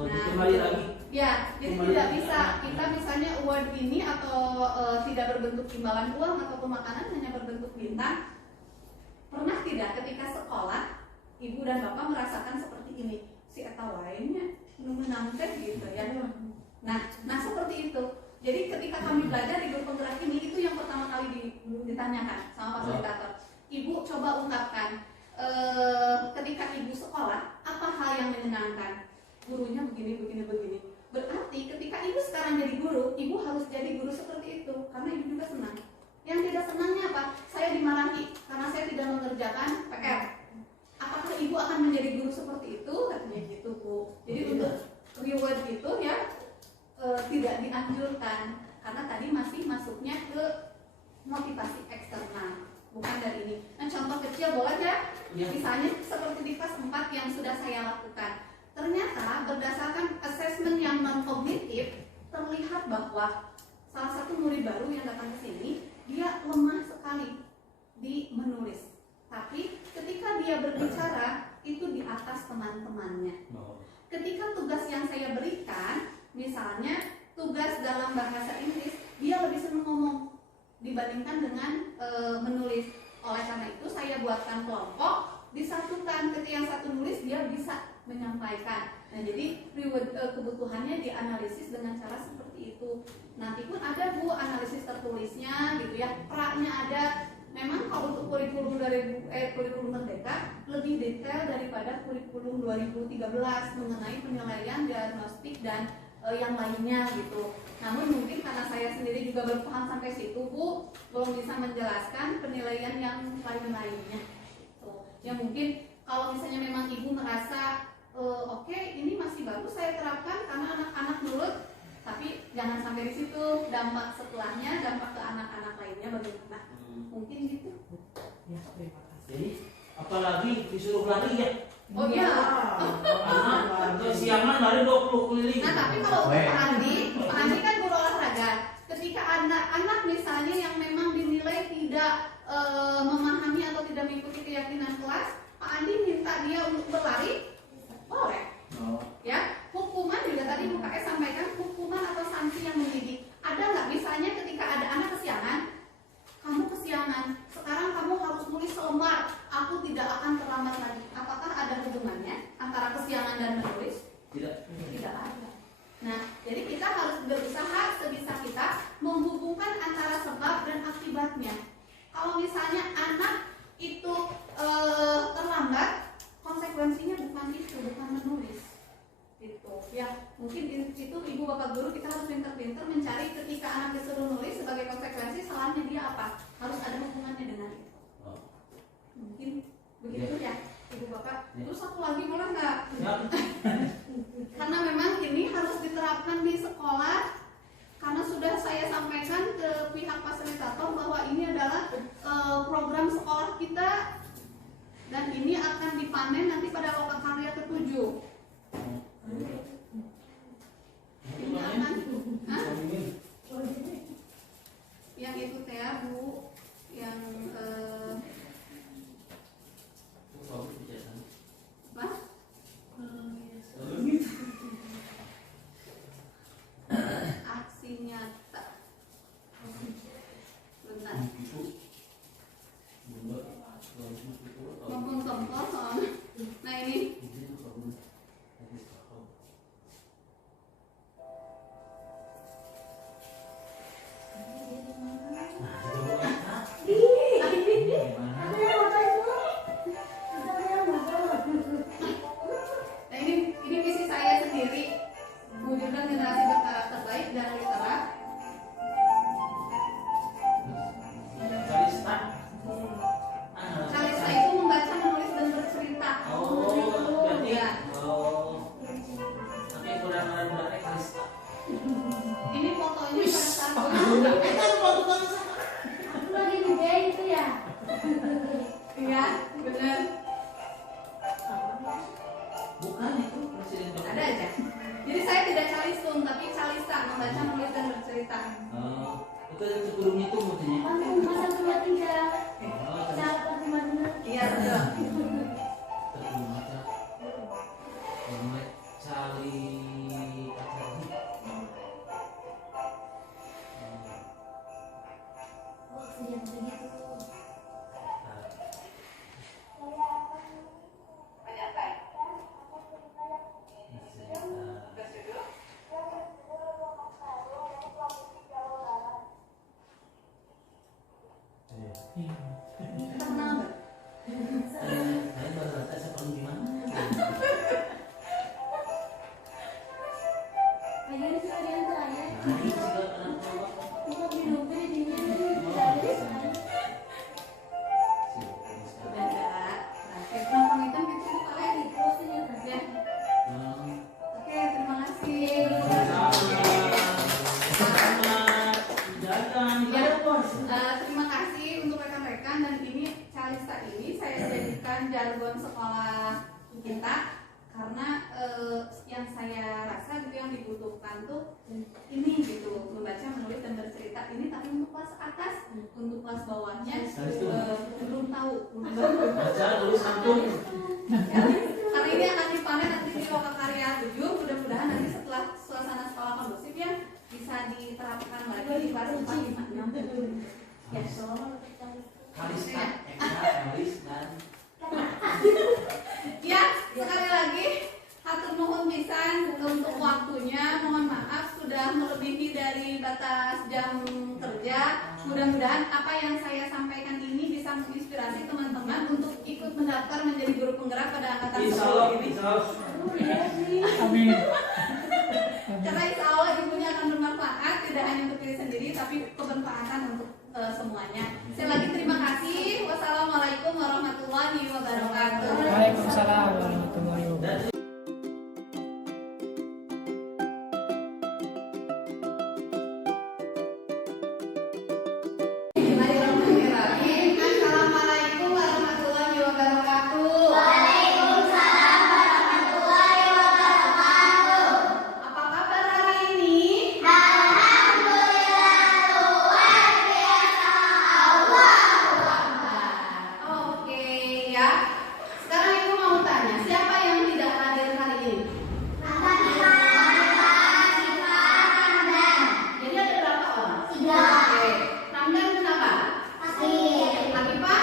Kembali lagi. Ya, jadi tidak bisa kita misalnya award ini atau tidak berbentuk imbalan uang atau makanan, hanya berbentuk bintang. Pernah tidak ketika sekolah ibu dan bapak merasakan seperti ini, si eta lainnya menangkan gitu ya. Nah seperti itu. Jadi ketika kami belajar di grup penggerak ini, itu yang pertama kali ditanyakan sama fasilitator. Ibu coba ungkapkan, ketika ibu sekolah, apa hal yang menyenangkan? Gurunya begini. Berarti ketika ibu sekarang jadi guru, ibu harus jadi guru seperti itu, karena ibu juga senang. Yang tidak senangnya apa? Saya dimarahi karena saya tidak mengerjakan PR. Apakah ibu akan menjadi guru seperti itu? Katanya gitu, Bu. Jadi untuk reward itu ya tidak dianjurkan, karena tadi masih masuknya ke motivasi eksternal, bukan dari ini. Nah, contoh kecil boleh ya? Misalnya seperti di kelas 4 yang sudah saya lakukan. Ternyata berdasarkan asesmen yang non-kognitif, terlihat bahwa salah satu murid baru yang datang ke sini, dia lemah sekali di menulis. Tapi ketika dia berbicara, itu di atas teman-temannya. Ketika tugas yang saya berikan, misalnya tugas dalam bahasa Inggris, dia lebih senang ngomong dibandingkan dengan menulis. Oleh karena itu saya buatkan kelompok, disatukan. Ketika yang satu nulis, dia bisa menyampaikan. Nah, jadi kebutuhannya dianalisis dengan cara seperti itu. Nanti pun ada Bu analisis tertulisnya gitu ya. Pra-nya ada. Memang kalau untuk kurikulum kurikulum Merdeka lebih detail daripada kurikulum 2013 mengenai penilaian diagnostik dan yang lainnya gitu. Namun mungkin karena saya sendiri juga belum paham sampai situ Bu, belum bisa menjelaskan penilaian yang lain-lainnya. Gitu. Ya mungkin kalau misalnya memang Ibu merasa oke, ini masih bagus saya terapkan karena anak-anak nurut, tapi jangan sampai di situ, dampak setelahnya, dampak ke anak-anak lainnya bagaimana? Mungkin gitu. Ya, terima kasih. Jadi apalagi disuruh lari ya. Oh iya. Anak kesiangan lari 20 keliling. Nah tapi kalau Pak Andi kan guru olahraga. Ketika anak-anak misalnya yang memang dinilai tidak memahami atau tidak mengikuti keyakinan kelas, Pak Andi minta dia untuk berlari, boleh. Ya, hukuman juga tadi Bu KS sampaikan, hukuman atau sanksi yang mendidik. Ada nggak misalnya ketika ada anak kesiangan, kamu kesiangan, sekarang kamu harus nulis selembar, aku tidak akan terlambat lagi. Apakah ada hubungannya antara kesiangan dan menulis? Tidak. Tidak ada. Nah, jadi kita harus berusaha sebisa kita menghubungkan antara sebab dan akibatnya. Kalau misalnya anak itu terlambat, konsekuensinya bukan itu, bukan menulis. Gitu. Ya, mungkin itu Ibu Bapak Guru kita harus pintar-pintar mencari ketika anak disuruh nulis sebagai konsekuensi salahnya dia apa. Harus ada hubungannya dengan itu. Mungkin begitu ya, Ibu Bapak. Terus satu lagi boleh nggak? Karena memang ini harus diterapkan di sekolah. Karena sudah saya sampaikan ke pihak fasilitator bahwa ini adalah program sekolah kita dan ini akan dipanen nanti pada lokakarya ke-7. Ini akan, yang itu teh Bu, yang apa? Aksi nyata. Bentar. Ngomong kompor soalnya. Nah ini. Nah ini visi saya sendiri, mewujudkan generasi berkarakter baik dan literat. Kalista itu membaca, menulis dan bercerita. Berarti Ya. tapi kurang ada Kalista. Ini fotonya pada saat lagi gede itu ya. iya, benar. Bukan itu presiden Bapak. Ada aja. Jadi saya tidak calistung, tapi calista, membaca, menulis dan bercerita. Itu yang sebelum itu maksudnya. Masa cuma tinggal Terus sahabat di mana? Iya betul. sebelum aja. Mulai cari Oh, sejak begitu. Kita kenal nggak? saya baru rata seperti gimana? Akhirnya sekalian terakhir. Nah, ini juga kenapa? Untuk hidupnya dinya Udah enggak. Terakhir penumpang hitam gitu Bu kalian. terus ternyata. Ya. Oke, terima kasih. Terima kasih untuk rekan-rekan dan ini calista ini saya jadikan jargon sekolah kita karena yang saya rasa gitu yang dibutuhkan tuh ini gitu, membaca, menulis dan bercerita ini, tapi untuk kelas atas, untuk kelas bawahnya belum tahu. Baca tulis santun. Ya, karena ini akan dipanen nanti di lokakarya 7, mudah-mudahan nanti setelah suasana sekolah kondusif ya bisa diterapkan lagi di kelas 4, 5, 6. Ya, Kalista, Kalis dan ya, sekali lagi hatur nuhun pisan untuk waktunya. Mohon maaf sudah melebihi dari batas jam kerja. Mudah-mudahan apa yang saya sampaikan ini bisa menginspirasi teman-teman untuk ikut mendaftar menjadi guru penggerak pada angkatan Insya Allah, ini. insya Allah. Amin. Amin. Karena insya Allah ilmunya akan bermanfaat, tidak hanya untuk diri sendiri, tapi kebermanfaatan untuk semuanya. Sekali lagi terima kasih. Wassalamualaikum warahmatullahi wabarakatuh. Waalaikumsalam warahmatullahi wabarakatuh. Bismillahirrahmanirrahim. Assalamualaikum warahmatullahi wabarakatuh. Apa kabar hari ini? Oke ya. Sekarang ibu mau tanya, siapa yang tidak hadir hari ini? Jadi ada berapa orang? Oke. Ramdan kenapa? Habibah?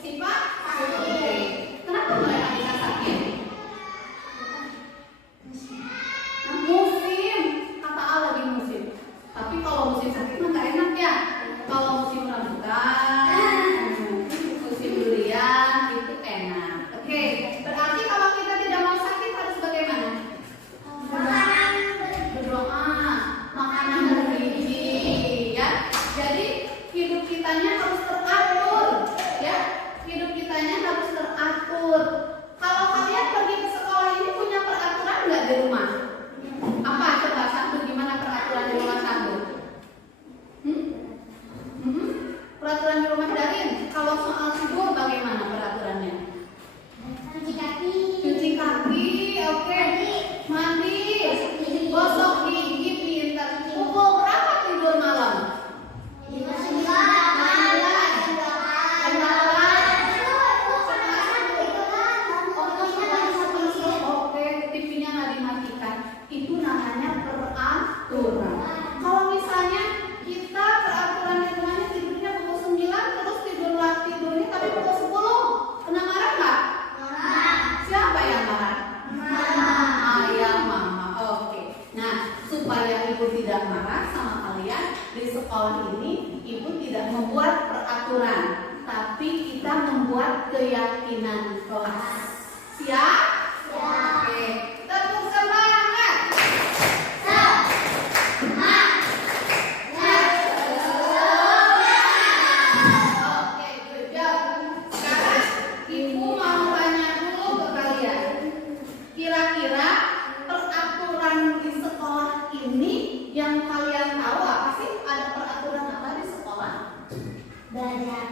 Sifat? Oke. Kenapa mereka bisa sakit? Musim. Kata Allah lagi musim. Tapi kalau musim sakit mah nggak enak ya. Kalau musim rambutan, musim durian itu enak. Oke. Berarti kalau kita tidak mau sakit harus bagaimana? Berdoa, makanan bergizi, ya. Jadi hidup kitanya harus teratur, ya. Hidup kitanya harus teratur. Kalau kalian pergi ke sekolah ini punya peraturan nggak di rumah? Apa coba satu? Gimana peraturan di rumah satu? Peraturan di rumah Darin. Kalau soal tidur bagaimana peraturannya? Cuci kaki, oke. Mandi, gosok gigi, pintar. Pukul berapa tidur malam? Oke, TV-nya nggak dimatikan. Itu namanya peraturan. Kalau misalnya kita peraturan di rumahnya tidurnya pukul 9, terus tidurnya tapi pukul 10, kena marah nggak? Siapa yang marah? Ayah, mama. Oke. Nah, supaya ibu tidak marah sama kalian di sekolah ini, ibu tidak membuat peraturan, tapi kita membuat keyakinan kelas. Siap? Oke. Tepuk semangat. Oke, good job. Sekarang ibu mau tanya dulu ke kalian. Kira-kira peraturan di sekolah ini yang kalian tahu apa sih? Ada peraturan apa di sekolah? Belajar.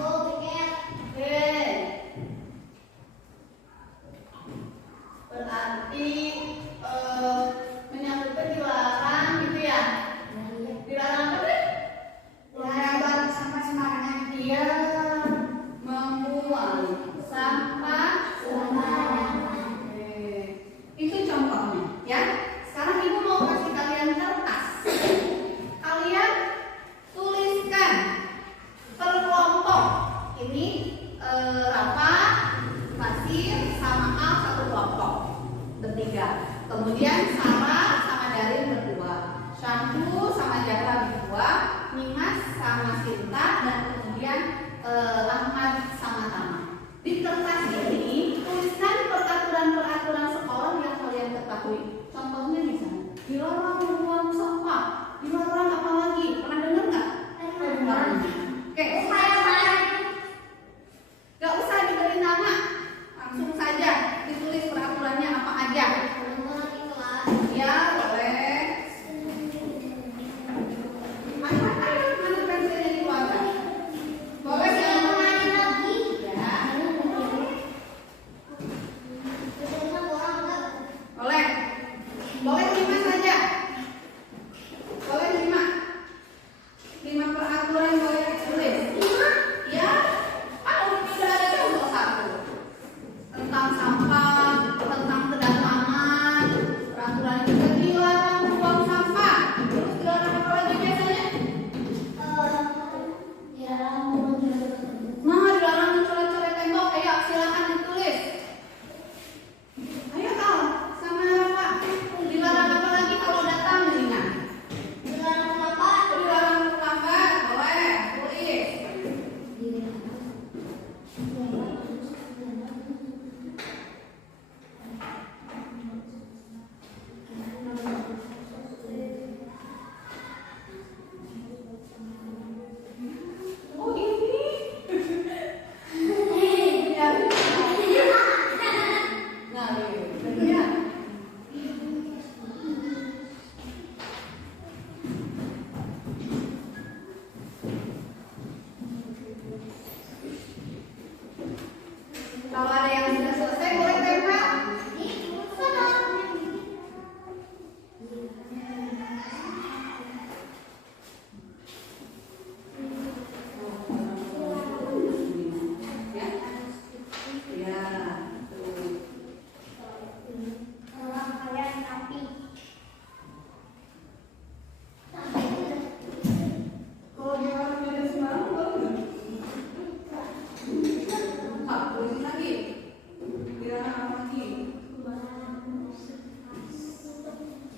Oke. Berarti menyangkutnya dilarang gitu ya? Dilarang apa sih? Membuang sampah sembarangan. Iya, membuang sampah sembarangan. Oke. Itu contohnya, ya. Sekarang ibu mau kasih kalian kertas. Kalian tuliskan per kelompok. Ini Rafa, Basir, sama Al satu kelompok bertiga. Kemudian Sarah sama Darin berdua, Syahdu sama Jahra berdua, Nimas sama Sinta, dan kemudian Ahmad sama Tama. Di kertas ini tuliskan peraturan-peraturan sekolah yang kalian ketahui. Contohnya misalnya dilarang membuang sampah, dilarang apa lagi? Pernah dengar nggak? Pernah. Oke. Gak usah diberi nama, langsung saja ditulis peraturannya apa aja. Ya, boleh. Mana pensilnya dikeluarkan? Boleh ya? Ya. Boleh. Boleh 5 saja. Boleh 5. 5 peraturan boleh.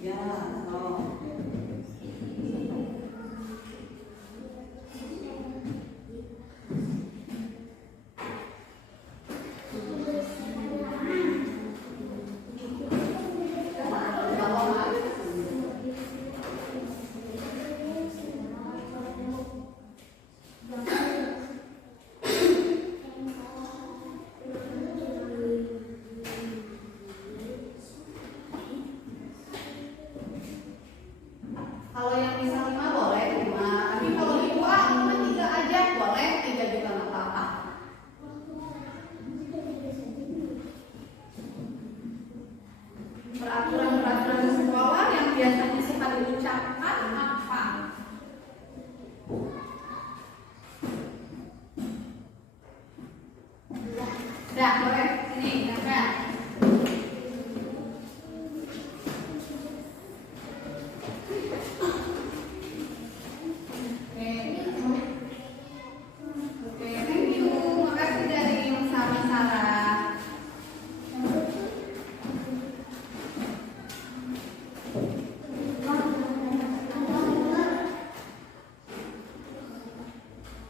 Ya, oh. Kalau yang bisa 5 boleh 5, tapi kalau ibu cuma 3 aja boleh, 3 juga nggak apa-apa. Peraturan-peraturan sekolah yang biasanya suka diucapkan apa? Dah, boleh. Sini, Chandra. Oke, thank you. Makasih dari sama Sarah.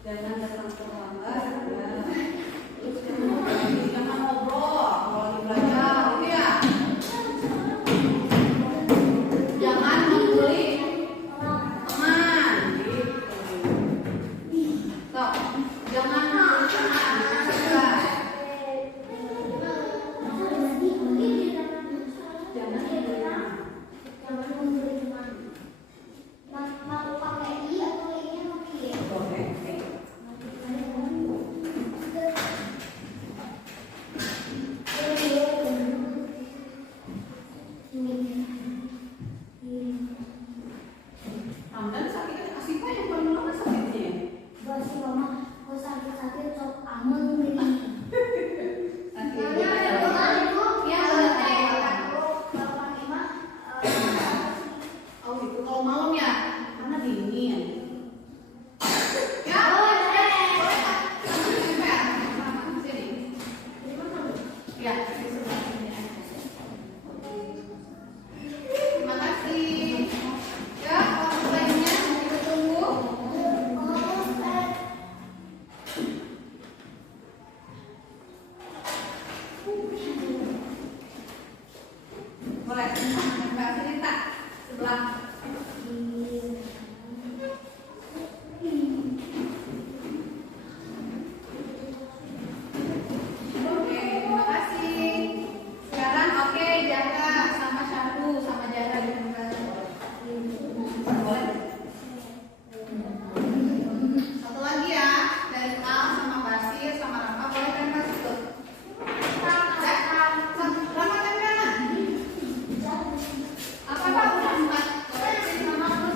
Jangan datang terlambat. Jangan ngobrol kalau lagi belajar, gitu ya. Jangan membuli teman, gitu. So, jangan membuli teman, juga. Jangan membuli teman. Boleh. Hamdan sakitnya kasih apa yang paling lama sakitnya? Oh gitu, kalau malam ya, karena dingin. Ya, boleh Kak. Sini. Ya, terima kasih. Ya, orang lainnya kita tunggu. Boleh, Mbak sini tak sebelah. Oke, terima kasih. Sekarang oke, jaga sama Syahdu, sama jaga di tempat. Boleh. Satu lagi ya, dari Al sama Basir sama Rafa, boleh kan Mas itu? Rafa kan? Apa Pak? Udah 4. Boleh sini sama aku.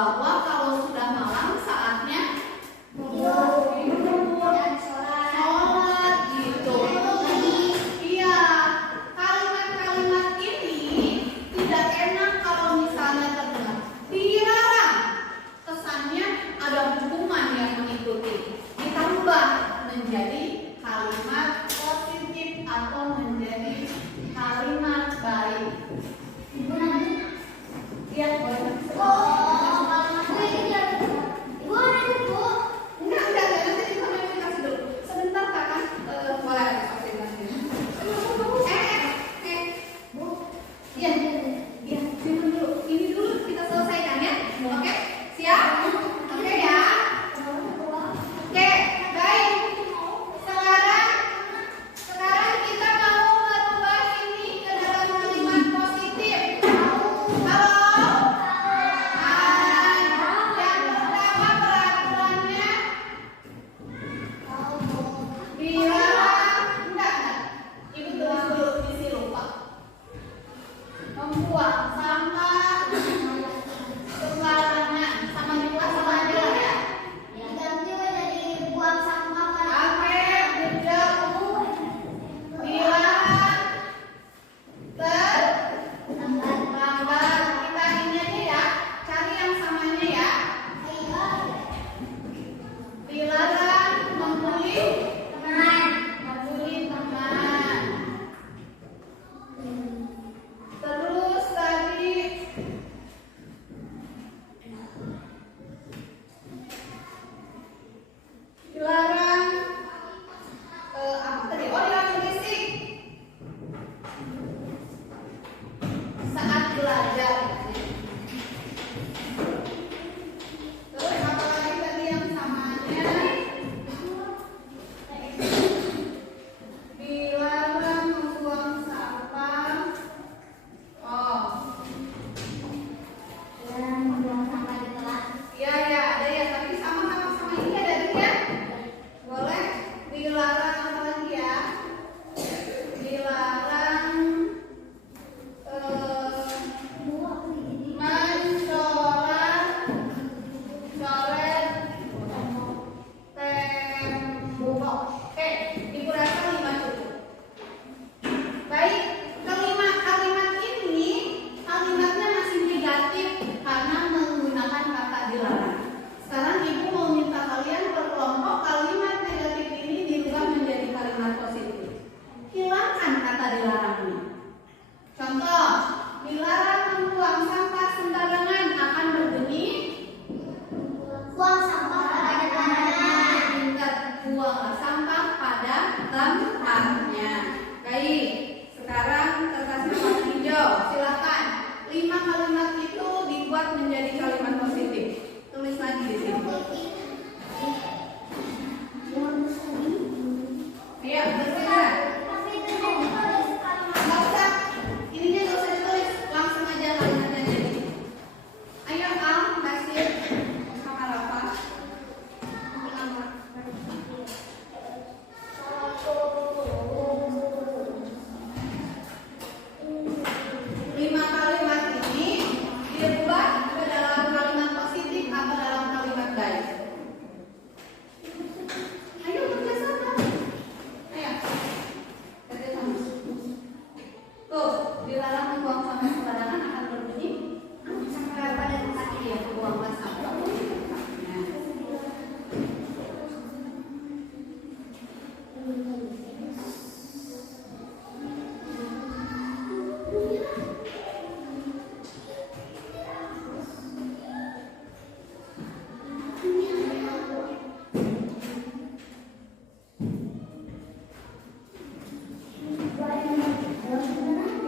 bahwa kalau sudah malam saatnya sholat gitu. Iya, kalimat-kalimat ini tidak enak kalau misalnya terdengar dilarang. Kesannya ada hukuman yang mengikuti. Ditambah menjadi kalimat positif atau menjadi kalimat baik. Iya, enggak, nanti kami kasih dulu. Sebentar kakak, boleh kasih lagi. Iya, simpen dulu. Ini dulu kita selesaikan ya. Oke, siap? Oke ya. Oke, baik. Sekarang kita mau merubah ini ke dalam kalimat positif. Halo? Yang pertama peraturannya dilarang. Enggak. Ibu tulis dulu di sini lupa. Membuang sampah sembarangan. Sama juga sama aja lah ya. Oke, jauh. Dilarang terlambat. Kita ini aja ya. Cari yang samanya ya. Dilarang membuli teman. Terus tadi dilarang apa tadi? Oh, dilarang berisik saat belajar. Terus apa lagi tadi yang samanya? Dilarang membuang sampah. Oh, iya ya, ada ya, tapi sama ini ada ya. Boleh. Dilarang apa lagi ya? Dilarang mencoret tembok. Oke, Ibu rasa 5 cukup. Baik, kalimat ini kalimatnya masih negatif karena menggunakan kata dilarang. Sekarang Ibu mau minta kalian berkelompok kalimat negatif ini dirubah menjadi kalimat positif. Hilangkan kata dilarang ini. Contoh, dilarang membuang sampah sembarangan akan berbunyi ingat, buanglah sampah pada tempatnya. Baik, sekarang kertasnya warna hijau. Silakan. 5 kalimat itu dibuat menjadi kalimat positif. Tulis lagi di sini. Ayo, bersegera. Nggak usah, ininya nggak usah ditulis, langsung aja kalimatnya jadi. Ayo Al, Nasir, sama Rafa. 5 kalimat ini dirubah ke dalam kalimat positif atau dalam kalimat baik. Ayo kerjasama. Ayo. Kerjasama. Tuh, dilarang membuang sampah sembarangan akan berbunyi sampah pada tempatnya ya, buanglah sampah pada tempatnya.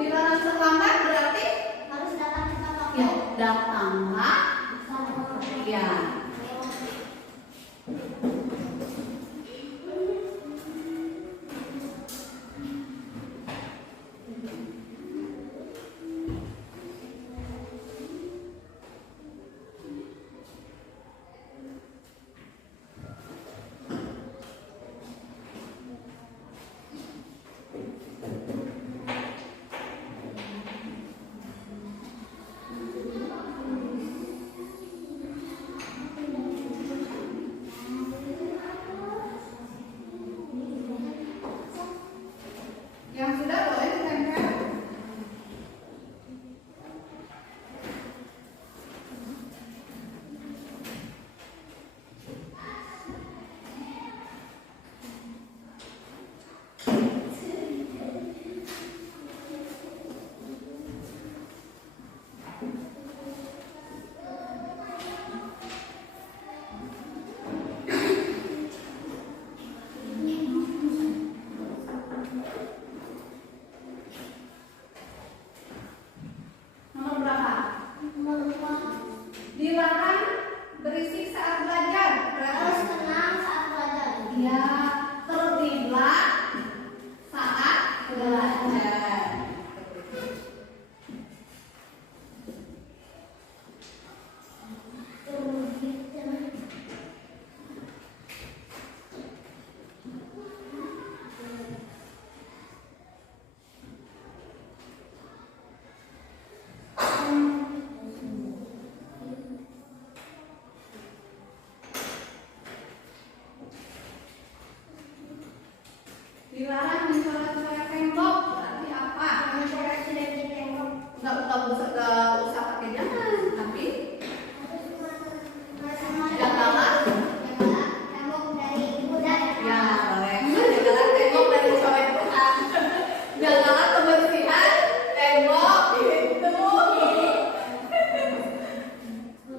Dilarang terlambat berarti ya datanglah ya. Dilarang berisik saat belajar. Harus tenang saat belajar. Ya, terlibat saat belajar. Dilarang mencoret-coret tembok. Berarti apa? Nggak usah pakai jangan, tapi jagalah. Ya, boleh. Jagalah tembok dari coret-coretan. Jagalah kebersihan tembok gitu.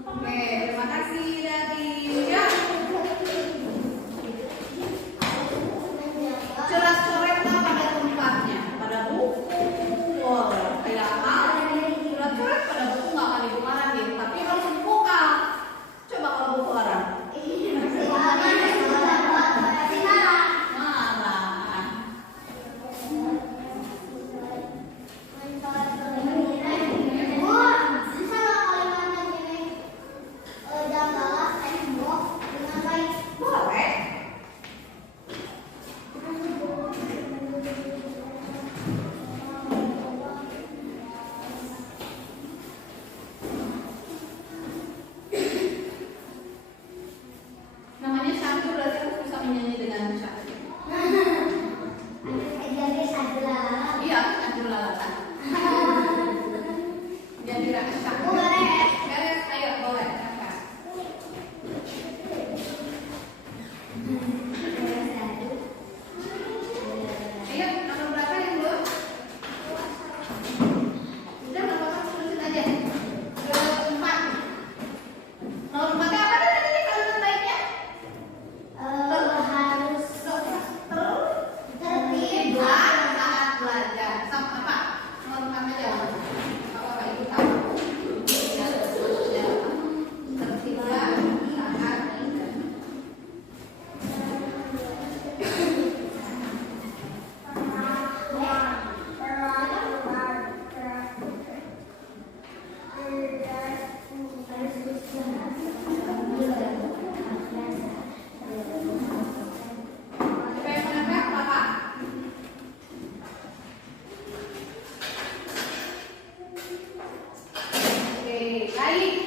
Oke, terima kasih dari ya. Coret-coretlah pada tempatnya, pada buku. Wah, kayak apa? Coret-coret pada buku nggak akan dimarahin, tapi harus dibuka. Coba kalau buku orang. Marah. Boleh. Namanya Syahdu berarti harus bisa menyanyi dengan Syahdu. Iya, Syahdu lalatan. Jadi rakyat Syahdu. Beres, ayo boleh. Kakak. Ayo, nomor berapa yang belum? Udah, nomor satu tulisin aja. Keempat. Nomor empatnya apa tadi kalimat baiknya? Terlibat saat belajar. Sama apa? Nomor empat aja. Apa ibu tahu? Ya, terlibat saat belajar. Siapa yang menempel? Bapak? Oke, baik.